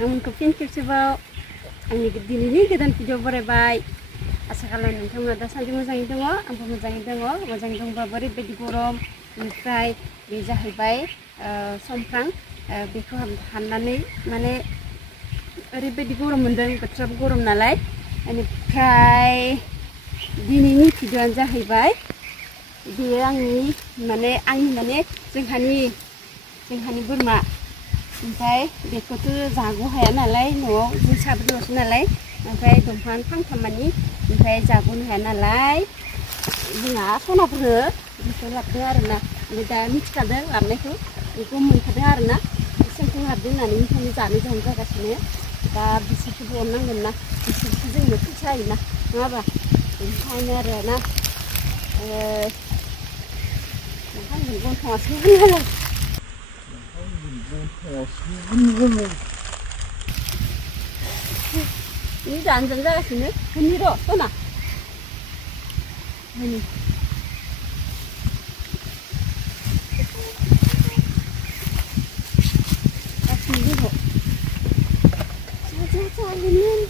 नोंथांमोनखौ फिन खेबसेबाव आंनि दिनैनि गोदान भिडिअ बरायबाय आसा खालामो नोंथांमोना दासान्दि मोजाङै दङ आंबो मोजाङै दङ मोजाङै दंबाबो ओरैबायदि गरम बेनिफ्राय बे जाहैबाय समफ्राम बेखौ हाननानै माने ओरैबायदि गरम मोन्दों बोथोराबो गरम नालाय बेनिफ्राय दिनैनि भिडिअआनो जाहैबाय बेयो आंनि माने जोंहानि बोरमा ओमफ्राय बेखौथ' जागौ हाया नालाय न'आव जों साब्रैल'सो नालाय ओमफ्राय दंफां फांथामानि ओमफ्राय जाग'नो हाया नालाय जोंहा सनाफोरनो बेखौ लाबोदों आरोना ओमफ्राय दा मिथिखादों लाबोनायखौ बेखौ मोनखादों आरोना सेमफ्राम लाबोदों होननानै ओंखायनो जानो जागासिनो दा बिसोरखौबो अननांगोन ना बिसोरसो जोंनो फैसा होयोना नङाबा ओंखायनो आरोना नोंथांमोन गन्थङासो नालाय ini jalan-jalan ke sini, ini roh, tuh nah, ini, sini roh, caca, linen,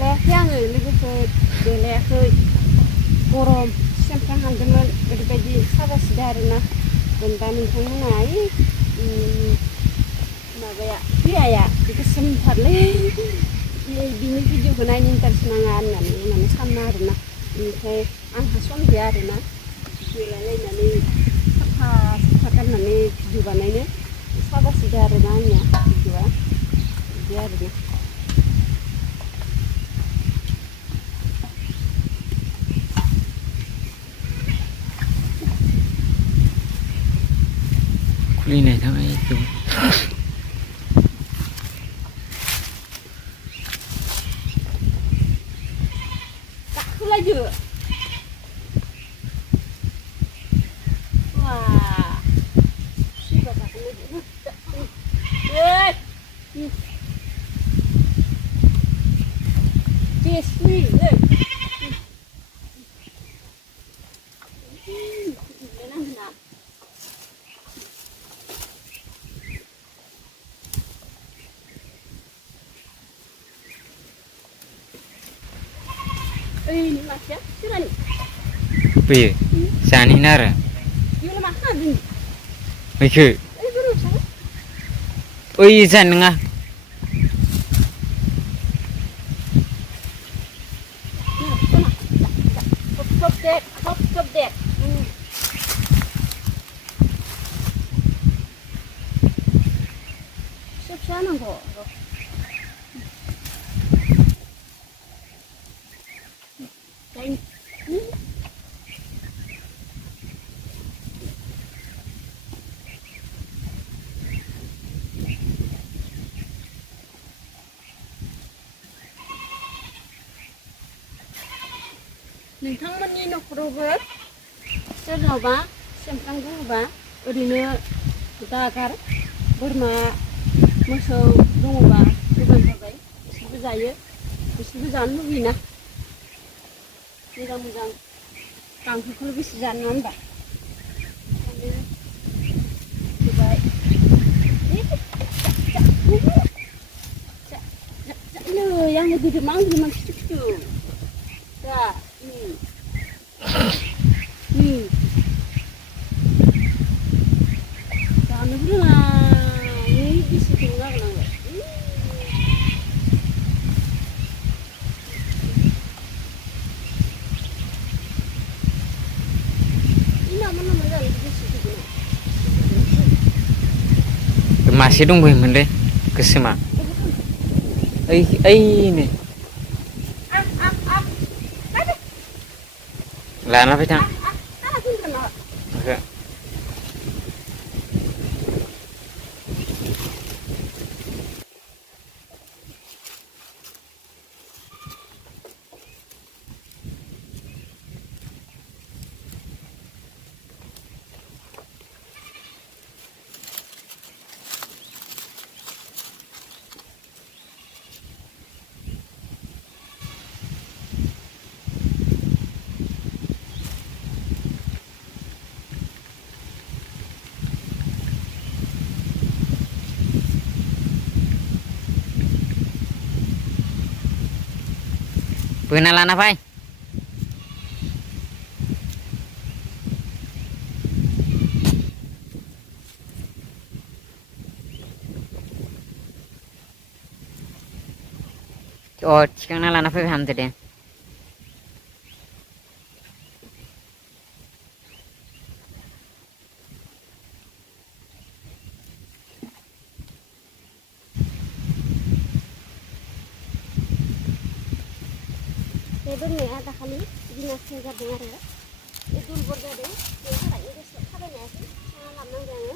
delehnya लोगोसे delehखै गरम सेमफ्राम हानदोंमोन ओरैबायदि साजासिदा आरोना जेनेबा नोंथांमोना माबाया बियाया गोसोमथारलै बिनि भिडिअखौ नायनो इन्टारेस्ट नाङा होननानै सानो आरोना ओमफ्राय आंहा सम गैया आरोना देलायलायनानै साफा गाननानै भिडिअ बानायनो साजासिदा आरोना आंनिया भिडिअआ बिदि आरोना ini namanya itu tak laju wah si bapak laju Jesmi ini mas ya, sini nih. Iya, sani nara. Yuk makan nih. Oke. Dulu sana. Oh iya sana. Hop dek. Siap sana kok. नोंथांमोननि न'खरावबो सोरनावबा सेमफ्राम दङबा ओरैनो दागार बोरमा मोसौ दङबा गोबां जाबाय बिसोरबो जायो बिसोरबो जानो लुबैयोना मोजां गांसोखौल' बेसे जानो होनबा होबाय नै आंनो गिदिर मान फिथु दा जानोबो रोङा बेसे दङ जागोन आंलाय नामा जानो बेसे गिदिर Masih dongboyमोन deh गोसोमा ini lana fitang oke बोना लाना फै थिखांना लाना फै हामदो दे बोरमाया दाखालि बिनासजों जादों आरो दुरबल जादों बेनि थाखायनो गोसोआव थाबायनो हायाखै थांना लाबोनांदों आङो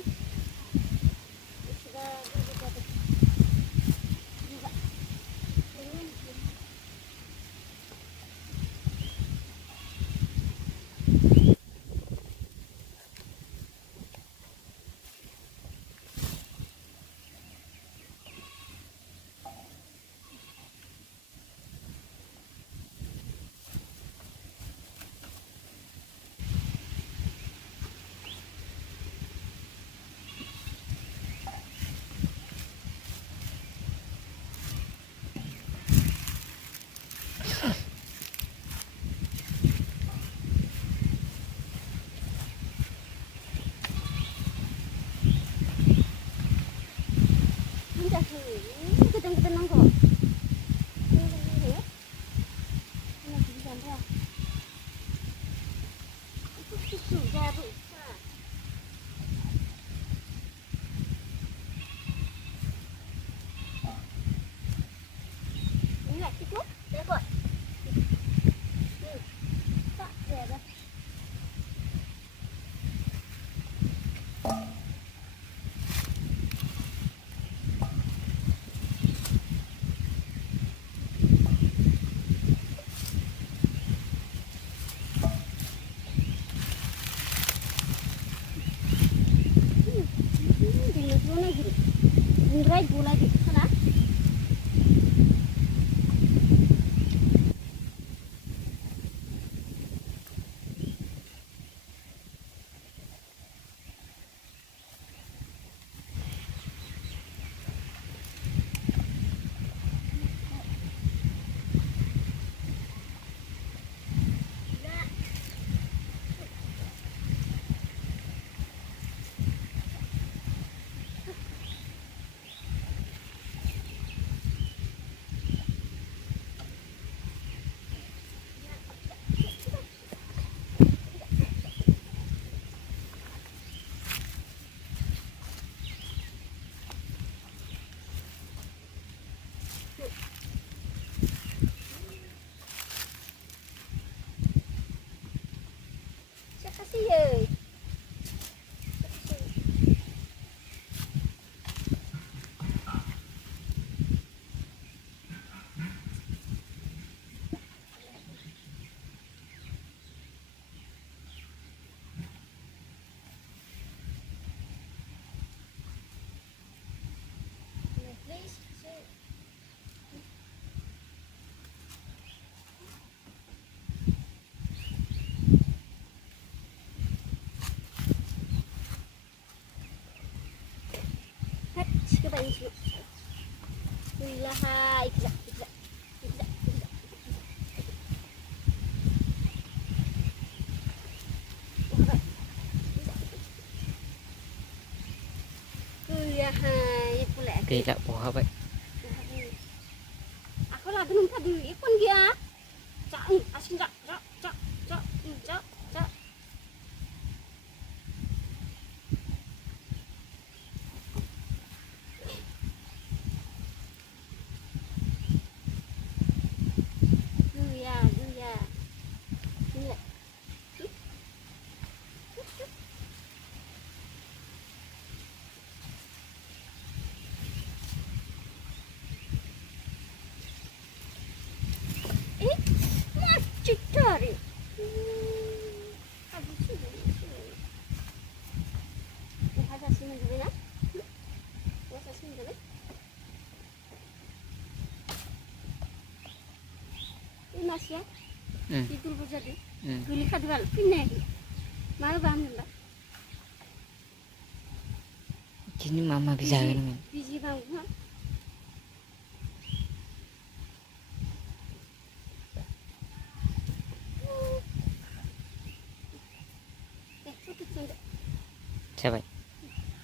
एसेबा दुरबल जादों गोदान नांगौ Burai gula di sana. Kasih. Hai, tidak buah baik aku lagi nunggu di ikon dia cak asin cak cari Mas ya, itu jadi beli kadal pindah, malu banget lah. Kini mama bisa kan? Biji banget. जाबाय